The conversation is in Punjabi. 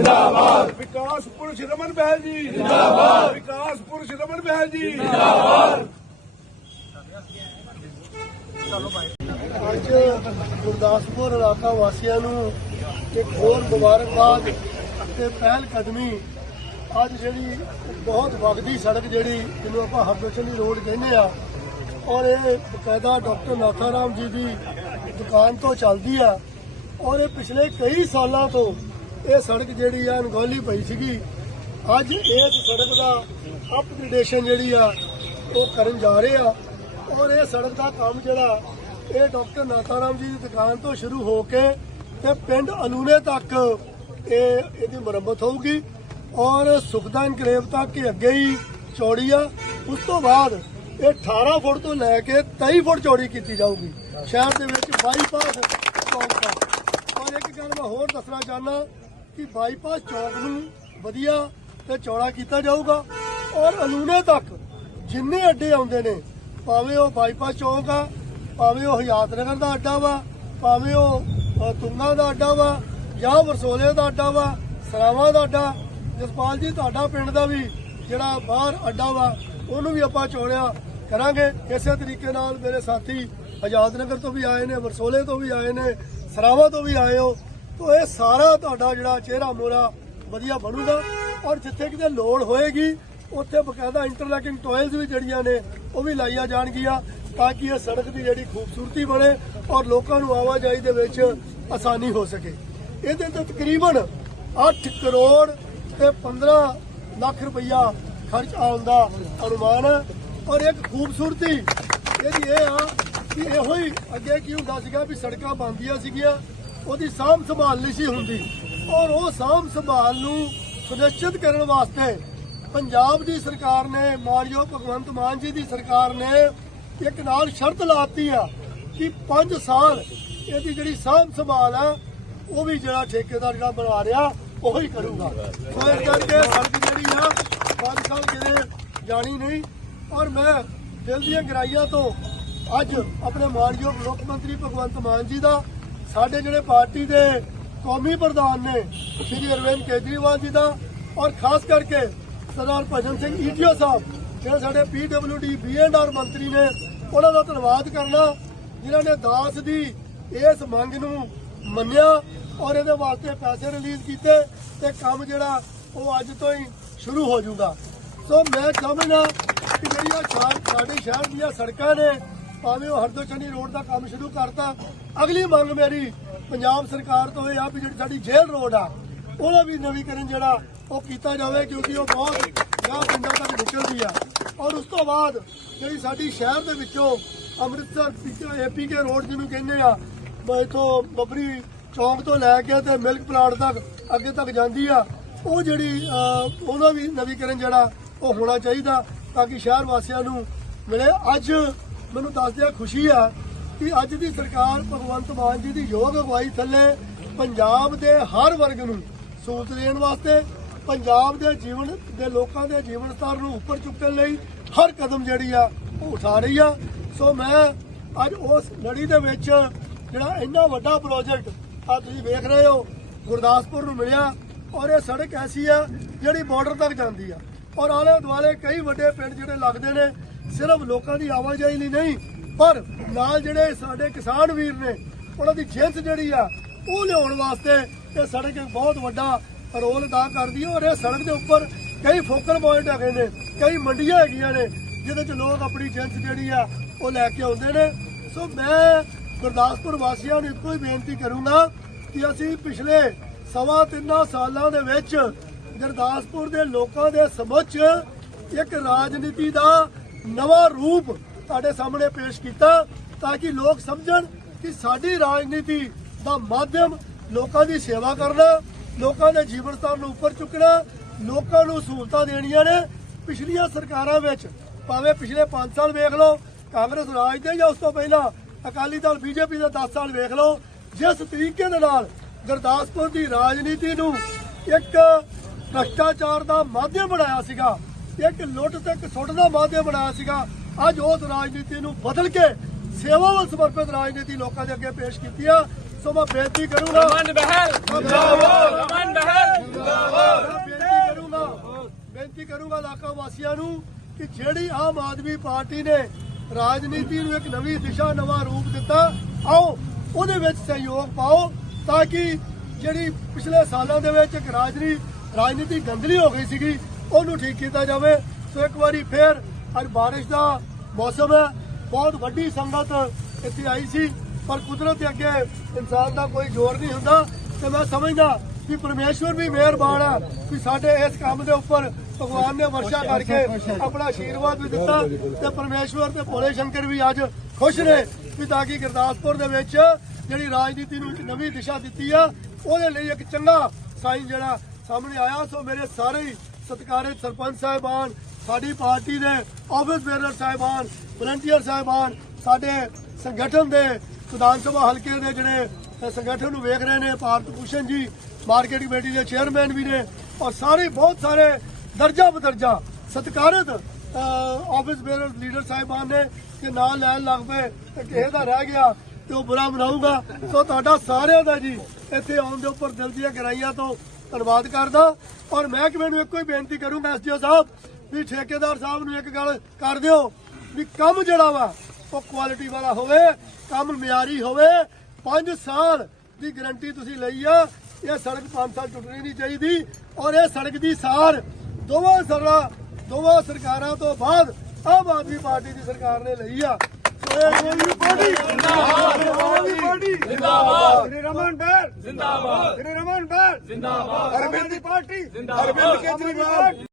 ਜਿੰਦਾਬਾਦ। ਵਿਕਾਸ ਪੁਰਸ਼ ਰਮਨ ਬਹਿਲ ਜੀ। ਜਿੰਦਾਬਾਦ। ਵਿਕਾਸ ਪੁਰਸ਼ ਰਮਨ ਬਹਿਲ ਜੀ। ਜਿੰਦਾਬਾਦ। ਅੱਜ ਗੁਰਦਾਸਪੁਰ ਇਲਾਕਾ ਵਾਸੀਆਂ ਨੂੰ ਇੱਕ ਹੋਰ ਮੁਬਾਰਕਬਾਦ ਤੇ ਪਹਿਲ ਕਦਮੀ। ਅੱਜ ਜਿਹੜੀ ਬਹੁਤ ਵਗਦੀ ਸੜਕ ਜਿਹੜੀ ਜਿਹਨੂੰ ਆਪਾਂ ਹਰਦੋਸ਼ਨੀ ਰੋਡ ਕਹਿੰਦੇ ਆ ਔਰ ਇਹ ਬਕਾਇਦਾ ਡਾਕਟਰ ਨਾਥਾ ਰਾਮ ਜੀ ਦੀ ਦੁਕਾਨ ਤੋਂ ਚੱਲਦੀ ਆ ਔਰ ਇਹ ਪਿਛਲੇ ਕਈ ਸਾਲਾਂ ਤੋਂ ਇਹ ਸੜਕ ਜਿਹੜੀ ਆ, ਅਣਗੌਲੀ ਪਈ ਸੀਗੀ। ਅੱਜ ਇਸ ਸੜਕ ਦਾ ਅਪਗ੍ਰੇਡੇਸ਼ਨ ਜਿਹੜੀ ਆ, ਉਹ ਕਰਨ ਜਾ ਰਹੇ ਆ। ਔਰ ਇਹ ਸੜਕ ਦਾ ਕੰਮ ਜਿਹੜਾ, ਇਹ ਡਾਕਟਰ ਨਾਥਾਰਾਮ ਜੀ ਦੀ ਦੁਕਾਨ ਤੋਂ ਸ਼ੁਰੂ ਹੋ ਕੇ ਤੇ ਪਿੰਡ ਅਲੂਨੇ ਤੱਕ ਇਹ ਇਹਦੀ ਮੁਰੰਮਤ ਹੋਊਗੀ। ਔਰ ਸੁਖਦਾ ਇਨਕਲੇਵ ਤੱਕ ਇਹ ਅੱਗੇ ਹੀ ਚੌੜੀ ਆ। ਉਸ ਤੋਂ ਬਾਅਦ ਇਹ 18 ਫੁੱਟ ਤੋਂ ਲੈ ਕੇ 23 ਫੁੱਟ ਚੌੜੀ ਕੀਤੀ ਜਾਊਗੀ। ਸ਼ਹਿਰ ਦੇ ਵਿੱਚ ਬਾਈਪਾਸ ਚੌਕ ਔਰ ਇੱਕ ਗੱਲ ਮੈਂ ਹੋਰ ਦੱਸਣਾ ਚਾਹਨਾ ਕਿ ਬਾਈਪਾਸ ਚੌਕ ਨੂੰ ਵਧੀਆ ਤੇ ਚੌੜਾ ਕੀਤਾ ਜਾਊਗਾ ਔਰ ਅਲੂਨੇ ਤੱਕ ਜਿੰਨੇ ਅੱਡੇ ਆਉਂਦੇ ਨੇ ਭਾਵੇਂ ਉਹ ਬਾਈਪਾਸ ਚੌਕ ਆ ਭਾਵੇਂ ਉਹ ਹਯਾਤ ਨਗਰ ਦਾ ਅੱਡਾ ਵਾ ਭਾਵੇਂ ਉਹ ਅ, ਤੁੰਗਾ ਦਾ ਅੱਡਾ ਵਾ ਜਾਂ ਵਰਸੋਲੇ ਦਾ ਅੱਡਾ ਵਾ ਸਰਾਵਾਂ ਦਾ ਅੱਡਾ ਜਸਪਾਲ ਜੀ ਤੁਹਾਡਾ ਪਿੰਡ ਦਾ ਵੀ ਜਿਹੜਾ ਬਾਹਰ ਅੱਡਾ ਵਾ ਉਹਨੂੰ ਵੀ ਆਪਾਂ ਚੋਣਿਆ ਕਰਾਂਗੇ। ਇਸੇ ਤਰੀਕੇ ਨਾਲ ਮੇਰੇ ਸਾਥੀ ਆਜ਼ਾਦ ਨਗਰ ਤੋਂ ਵੀ ਆਏ ਨੇ ਵਰਸੋਲੇ ਤੋਂ ਵੀ ਆਏ ਨੇ ਸਰਾਵਾਂ ਤੋਂ ਵੀ ਆਏ ਹੋ ਤੋ ਇਹ ਸਾਰਾ ਤੁਹਾਡਾ ਜਿਹੜਾ ਚਿਹਰਾ ਮੋਰਾ ਵਧੀਆ ਬਣੂਗਾ ਔਰ ਜਿੱਥੇ ਕਿਤੇ ਲੋੜ ਹੋਏਗੀ, ਉੱਥੇ ਬਕਾਇਦਾ ਇੰਟਰਲੈਕਿੰਗ ਟੋਇਲਸ ਵੀ ਜਿਹੜੀਆਂ ਨੇ, ਉਹ ਵੀ ਲਾਈਆਂ ਜਾਣਗੀਆਂ ਤਾਂ ਕਿ ਇਹ ਸੜਕ ਦੀ ਜਿਹੜੀ ਖੂਬਸੂਰਤੀ ਬਣੇ ਔਰ ਲੋਕਾਂ ਨੂੰ ਆਵਾਜਾਈ ਦੇ ਵਿੱਚ ਆਸਾਨੀ ਹੋ ਸਕੇ। ਇਹਦੇ ਤੇ ਤਕਰੀਬਨ 8 ਕਰੋੜ ਤੇ 15 ਲੱਖ ਰੁਪਈਆ ਖਰਚ ਆਉਣ ਦਾ ਅਨੁਮਾਨ ਹੈ ਔਰ ਇੱਕ ਖੂਬਸੂਰਤੀ ਇਹਦੀ ਇਹ ਆ ਕਿ ਇਹੋ ਹੀ ਅੱਗੇ ਕੀ ਹੁੰਦਾ ਸੀਗਾ ਵੀ ਸੜਕਾਂ ਬਣਦੀਆਂ ਸੀਗੀਆਂ ਉਹਦੀ ਸਾਂਭ ਸੰਭਾਲ ਨਹੀਂ ਸੀ ਹੁੰਦੀ। ਔਰ ਉਹ ਸਾਂਭ ਸੰਭਾਲ ਨੂੰ ਸੁਨਿਸ਼ਚਿਤ ਕਰਨ ਵਾਸਤੇ ਪੰਜਾਬ ਦੀ ਸਰਕਾਰ ਨੇ, ਮਾਨਯੋਗ ਭਗਵੰਤ ਮਾਨ ਜੀ ਦੀ ਸਰਕਾਰ ਨੇ ਇੱਕ ਨਾਲ ਸ਼ਰਤ ਲਾਤੀ ਆ ਕਿ 5 ਸਾਲ ਇਹਦੀ ਜਿਹੜੀ ਸਾਂਭ ਸੰਭਾਲ ਆ, ਉਹ ਵੀ ਜਿਹੜਾ ਠੇਕੇਦਾਰ ਜਿਹੜਾ ਬਣਾ ਰਿਹਾ, ਉਹੀ ਕਰੂਗਾ। ਸੋ ਇਸ ਕਰਕੇ ਸੜਕ ਜਿਹੜੀ ਆ 5 ਸਾਲ ਕਿਤੇ ਜਾਣੀ ਨਹੀਂ। ਔਰ ਮੈਂ ਦਿਲ ਦੀਆਂ ਗਹਿਰਾਈਆਂ ਤੋਂ ਅੱਜ ਆਪਣੇ ਮਾਨਯੋਗ ਮੁੱਖ ਮੰਤਰੀ ਭਗਵੰਤ ਮਾਨ ਜੀ ਦਾ ਸਾਡੇ ਜਿਹੜੇ ਪਾਰਟੀ ਦੇ ਕੌਮੀ ਪ੍ਰਧਾਨ ਨੇ, ਸ਼੍ਰੀ ਅਰਵਿੰਦ ਕੇਜਰੀਵਾਲ ਜੀ ਦਾ ਔਰ ਖਾਸ ਕਰਕੇ ਸਰਦਾਰ ਭਜਨ ਸਿੰਘ ਈਟੀਓ ਸਾਹਿਬ, ਜਿਹੜੇ ਸਾਡੇ ਪੀਡਬਲਯੂਡੀ ਬੀਐਨਆਰ ਮੰਤਰੀ ਨੇ, ਉਹਨਾਂ ਦਾ ਧੰਨਵਾਦ ਕਰਨਾ, ਜਿਨ੍ਹਾਂ ਨੇ ਦਾਸ ਦੀ ਇਸ ਮੰਗ ਨੂੰ ਮੰਨਿਆ ਔਰ ਇਹਦੇ ਵਾਸਤੇ ਪੈਸੇ ਰਿਲੀਜ਼ ਕੀਤੇ ਤੇ ਕੰਮ ਜਿਹੜਾ ਉਹ ਅੱਜ ਤੋਂ ਹੀ ਸ਼ੁਰੂ ਹੋ ਜਾਊਗਾ। ਸੋ ਮੈਂ ਸਮਝਦਾ ਕਿ ਜਿਹੜੀਆਂ ਸਾਡੇ ਸ਼ਹਿਰ ਦੀਆਂ ਸੜਕਾਂ ਨੇ ਭਾਵੇਂ ਉਹ ਹਰਦੋਸ਼ਨੀ ਰੋਡ ਦਾ ਕੰਮ ਸ਼ੁਰੂ ਕਰਤਾ। ਅਗਲੀ ਮੰਗ ਮੇਰੀ ਪੰਜਾਬ ਸਰਕਾਰ ਤੋਂ ਇਹ ਆ ਵੀ ਜਿਹੜੀ ਸਾਡੀ ਜੇਲ੍ਹ ਰੋਡ ਆ, ਉਹਦਾ ਵੀ ਨਵੀਕਰਨ ਜਿਹੜਾ ਉਹ ਕੀਤਾ ਜਾਵੇ ਕਿਉਂਕਿ ਉਹ ਬਹੁਤ ਗਾਂ ਪਿੰਡਾਂ ਤੱਕ ਨਿਕਲਦੀ ਆ। ਔਰ ਉਸ ਤੋਂ ਬਾਅਦ ਜਿਹੜੀ ਸਾਡੀ ਸ਼ਹਿਰ ਦੇ ਵਿੱਚੋਂ ਅੰਮ੍ਰਿਤਸਰ ਏਪੀਕੇ ਰੋਡ ਜਿਹਨੂੰ ਕਹਿੰਦੇ ਆ, ਬ- ਇੱਥੋਂ ਬੱਬਰੀ ਚੌਂਕ ਤੋਂ ਲੈ ਕੇ ਤੇ ਮਿਲਕ ਪਲਾਂਟ ਤੱਕ, ਅੱਗੇ ਤੱਕ ਜਾਂਦੀ ਆ, ਉਹ ਜਿਹੜੀ ਉਹਦਾ ਵੀ ਨਵੀਕਰਨ ਜਿਹੜਾ ਉਹ ਹੋਣਾ ਚਾਹੀਦਾ ਤਾਂ ਕਿ ਸ਼ਹਿਰ ਵਾਸੀਆਂ ਨੂੰ ਮਿਲੇ। ਅੱਜ ਮੈਨੂੰ ਦੱਸਦਿਆਂ ਖੁਸ਼ੀ ਆ ਕਿ ਅੱਜ ਦੀ ਸਰਕਾਰ ਭਗਵੰਤ ਮਾਨ ਜੀ ਦੀ ਯੋਗ ਅਗਵਾਈ ਥੱਲੇ ਪੰਜਾਬ ਦੇ ਹਰ ਵਰਗ ਨੂੰ ਸਹੂਲਤ ਦੇਣ ਵਾਸਤੇ, ਪੰਜਾਬ ਦੇ ਜੀਵਨ ਦੇ ਲੋਕਾਂ ਦੇ ਜੀਵਨ ਸਤਰ ਨੂੰ ਉੱਪਰ ਚੁੱਕਣ ਲਈ ਹਰ ਕਦਮ ਜਿਹੜੀ ਆ ਉਹ ਉਠਾ ਰਹੀ ਆ। ਸੋ ਮੈਂ ਅੱਜ ਉਸ ਲੜੀ ਦੇ ਵਿੱਚ ਜਿਹੜਾ ਇੰਨਾ ਵੱਡਾ ਪ੍ਰੋਜੈਕਟ ਆ ਤੁਸੀਂ ਵੇਖ ਰਹੇ ਹੋ, ਗੁਰਦਾਸਪੁਰ ਨੂੰ ਮਿਲਿਆ ਔਰ ਇਹ ਸੜਕ ਐਸੀ ਆ ਜਿਹੜੀ ਬਾਰਡਰ ਤੱਕ ਜਾਂਦੀ ਆ। ਔਰ ਆਲੇ ਦੁਆਲੇ ਕਈ ਵੱਡੇ ਪਿੰਡ ਜਿਹੜੇ ਲੱਗਦੇ ਨੇ ਸਿਰਫ ਲੋਕਾਂ ਦੀ ਆਵਾਜਾਈ ਲਈ ਨਹੀਂ, ਪਰ ਨਾਲ ਜਿਹੜੇ ਸਾਡੇ ਕਿਸਾਨ ਵੀਰ ਨੇ, ਉਹਨਾਂ ਦੀ ਜਿੰਸ ਜਿਹੜੀ ਆ, ਉਹ ਲਿਆਉਣ ਵਾਸਤੇ ਇਹ ਸੜਕ ਇੱਕ ਬਹੁਤ ਵੱਡਾ ਰੋਲ ਅਦਾ ਕਰਦੀ ਹੈ ਔਰ ਇਹ ਸੜਕ ਦੇ ਉੱਪਰ ਕਈ ਫੋਕਲ ਪੁਆਇੰਟ ਹੈਗੇ ਨੇ, ਕਈ ਮੰਡੀਆਂ ਹੈਗੀਆਂ ਨੇ, ਜਿਹਦੇ ਚ ਲੋਕ ਆਪਣੀ ਜਿੰਸ ਜਿਹੜੀ ਆ, ਉਹ ਲੈ ਕੇ ਆਉਂਦੇ ਨੇ। ਸੋ ਮੈਂ ਗੁਰਦਾਸਪੁਰ ਵਾਸੀਆਂ ਨੂੰ ਇੱਕੋ ਹੀ ਬੇਨਤੀ ਕਰੂੰਗਾ ਕਿ ਅਸੀਂ ਪਿਛਲੇ ਸਵਾ ਤਿੰਨਾਂ ਸਾਲਾਂ ਦੇ ਵਿੱਚ ਗੁਰਦਾਸਪੁਰ ਦੇ ਲੋਕਾਂ ਦੇ ਸਮੁੱਚ ਇੱਕ ਰਾਜਨੀਤੀ ਦਾ ਨਵਾਂ ਰੂਪ ਤੁਹਾਡੇ ਸਾਹਮਣੇ ਪੇਸ਼ ਕੀਤਾ ਤਾਂ ਕਿ ਲੋਕ ਸਮਝਣ ਕਿ ਸਾਡੀ ਰਾਜਨੀਤੀ ਦਾ ਮਾਧਿਅਮ ਲੋਕਾਂ ਦੀ ਸੇਵਾ ਕਰਨਾ, ਲੋਕਾਂ ਦੇ ਜੀਵਨ ਸਤਰ ਨੂੰ ਉੱਪਰ ਚੁੱਕਣਾ, ਲੋਕਾਂ ਨੂੰ ਸਹੂਲਤਾਂ ਦੇਣੀਆਂ ਨੇ। ਪਿਛਲੀਆਂ ਸਰਕਾਰਾਂ ਵਿੱਚ, ਭਾਵੇਂ ਪਿਛਲੇ 5 ਸਾਲ ਵੇਖ ਲਓ, ਕਾਂਗਰਸ ਰਾਜ ਦੇ ਜਾਂ ਉਸ ਤੋਂ ਪਹਿਲਾਂ, ਅਕਾਲੀ ਦਲ ਬੀਜੇਪੀ ਦੇ 10 ਸਾਲ ਵੇਖ ਲਓ, ਜਿਸ ਤਰੀਕੇ ਦੇ ਨਾਲ ਗੁਰਦਾਸਪੁਰ ਦੀ ਰਾਜਨੀਤੀ ਨੂੰ ਇੱਕ ਭ੍ਰਸ਼ਟਾਚਾਰ ਦਾ ਮਾਧਿਅਮ ਬਣਾਇਆ ਸੀਗਾ ਇੱਕ ਲੁੱਟ ਤੇ ਇੱਕ ਸੁੱਟ ਦਾ ਮਾਧਿਅਮ ਬਣਾਇਆ ਸੀਗਾ। ਅੱਜ ਉਹ ਰਾਜਨੀਤੀ ਨੂੰ ਬਦਲ ਕੇ ਸੇਵਾ ਵੱਲ ਸਮਰਪਿਤ ਰਾਜਨੀਤੀ ਲੋਕਾਂ ਦੇ ਅੱਗੇ ਪੇਸ਼ ਕੀਤੀ ਆ। ਸੋ ਮੈਂ ਬੇਨਤੀ ਕਰੂੰਗਾ ਰਮਨ ਬਹਿਲ। ਬੇਨਤੀ ਕਰੂੰਗਾ ਬੇਨਤੀ ਇਲਾਕਾ ਵਾਸੀਆਂ ਨੂੰ ਕਿ ਜਿਹੜੀ ਆਮ ਆਦਮੀ ਪਾਰਟੀ ਨੇ ਰਾਜਨੀਤੀ ਨੂੰ ਇੱਕ ਨਵੀਂ ਦਿਸ਼ਾ ਨਵਾਂ ਰੂਪ ਦਿੱਤਾ ਆਓ ਉਹਦੇ ਵਿੱਚ ਸਹਿਯੋਗ ਪਾਓ ਤਾਂ ਕਿ ਜਿਹੜੀ ਪਿਛਲੇ ਸਾਲਾਂ ਦੇ ਵਿੱਚ ਇੱਕ ਰਾਜਨੀ ਰਾਜਨੀਤੀ ਗੰਦਲੀ ਹੋ ਗਈ ਸੀਗੀ ਉਹਨੂੰ ਠੀਕ ਕੀਤਾ ਜਾਵੇ। ਸੋ ਇੱਕ ਵਾਰੀ ਫੇਰ ਅੱਜ ਬਾਰਿਸ਼ ਦਾ ਮੌਸਮ ਹੈ। ਬਹੁਤ ਵੱਡੀ ਸੰਗਤ ਇੱਥੇ ਆਈ ਸੀ ਪਰ ਕੁਦਰਤ ਦੇ ਅੱਗੇ ਇਨਸਾਨ ਦਾ ਕੋਈ ਜ਼ੋਰ ਨਹੀਂ ਹੁੰਦਾ। ਤੇ ਮੈਂ ਸਮਝਦਾ ਕਿ ਪਰਮੇਸ਼ਵਰ ਵੀ ਮਿਹਰਬਾਨ ਹੈ ਕਿ ਸਾਡੇ ਇਸ ਕੰਮ ਦੇ ਉੱਪਰ ਭਗਵਾਨ ਨੇ ਵਰਸ਼ਾ ਕਰਕੇ ਆਪਣਾ ਆਸ਼ੀਰਵਾਦ ਵੀ ਦਿੱਤਾ ਤੇ ਪਰਮੇਸ਼ਵਰ ਤੇ ਭੋਲੇ ਸ਼ੰਕਰ ਵੀ ਅੱਜ ਖੁਸ਼ ਨੇ ਕਿ ਤਾਂ ਕਿ ਗੁਰਦਾਸਪੁਰ ਦੇ ਵਿੱਚ ਜਿਹੜੀ ਰਾਜਨੀਤੀ ਨੂੰ ਇੱਕ ਨਵੀਂ ਦਿਸ਼ਾ ਦਿੱਤੀ ਆ ਉਹਦੇ ਲਈ ਇੱਕ ਚੰਗਾ ਸਾਈਨ ਜਿਹੜਾ ਸਾਹਮਣੇ ਆਇਆ, ਸੋ ਮੇਰੇ ਸਾਰੇ ਹੀ ਸਤਿਕਾਰਤ ਸਰਪੰਚ ਸਾਹਿਬਾਨ, ਸਾਡੀ ਪਾਰਟੀ ਦੇ ਆਫਿਸ ਬੇਰਰ ਸਾਹਿਬਾਨ, ਵਲੰਟੀਅਰ ਸਾਹਿਬਾਨ, ਸਾਡੇ ਸੰਗਠਨ ਦੇ ਵਿਧਾਨ ਸਭਾ ਹਲਕੇ ਦੇ ਜਿਹੜੇ ਸੰਗਠਨ ਨੂੰ ਵੇਖ ਰਹੇ ਨੇ, ਭਾਰਤ ਭੂਸ਼ਣ ਜੀ, ਮਾਰਕੀਟ ਕਮੇਟੀ ਦੇ ਚੇਅਰਮੈਨ ਵੀ ਨੇ, ਔਰ ਸਾਰੇ ਬਹੁਤ ਸਾਰੇ ਦਰਜਾ ਬਦਰਜਾ ਸਤਿਕਾਰਤ ਆਫਿਸ ਬੇਰਰ ਲੀਡਰ ਸਾਹਿਬਾਨ ਨੇ, ਕਿ ਨਾਂ ਲੈਣ ਲੱਗ ਪਏ, ਤੇ ਕਿਸੇ ਦਾ ਰਹਿ ਗਿਆ, ਤੇ ਉਹ ਬੁਰਾ ਮਨਾਊਗਾ। ਸੋ ਤੁਹਾਡਾ ਸਾਰਿਆਂ ਦਾ ਜੀ, ਇੱਥੇ ਆਉਣ ਦੇ ਉੱਪਰ ਦਿਲ ਦੀਆਂ ਗਹਿਰਾਈਆਂ ਤੋਂ ਧੰਨਵਾਦ ਕਰਦਾ। ਔਰ ਮਹਿਕਮੇ ਨੂੰ ਇੱਕੋ ਹੀ ਬੇਨਤੀ ਕਰੂੰਗਾ ਐਸਡੀਓ ਸਾਹਿਬ, ਵੀ ਠੇਕੇਦਾਰ ਸਾਹਿਬ ਨੂੰ ਇੱਕ ਗੱਲ ਕਰ ਦਿਓ, ਵੀ ਕੰਮ ਜਿਹੜਾ ਵਾ, ਉਹ ਕੁਆਲਿਟੀ ਵਾਲਾ ਹੋਵੇ, ਕੰਮ ਮਿਆਰੀ ਹੋਵੇ। 5 ਸਾਲ ਦੀ ਗਾਰੰਟੀ ਤੁਸੀਂ ਲਈ ਆ, ਇਹ ਸੜਕ 5 ਸਾਲ ਟੁੱਟਣੀ ਨਹੀਂ ਚਾਹੀਦੀ। ਔਰ ਇਹ ਸੜਕ ਦੀ ਸਾਰ ਦੋਵਾਂ ਸਰਲਾ ਦੋਵਾਂ ਸਰਕਾਰਾਂ ਤੋਂ ਬਾਅਦ ਆਮ ਆਦਮੀ ਪਾਰਟੀ ਦੀ ਸਰਕਾਰ ਨੇ ਲਈ ਆ। ਸੋ ਇਹ ਪਾਰਟੀ ਅਰਵਿੰਦ ਦੀ ਪਾਰਟੀ। ਜਿੰਦਾਬਾਦ। ਅਰਵਿੰਦ ਕੇਜਰੀਵਾਲ।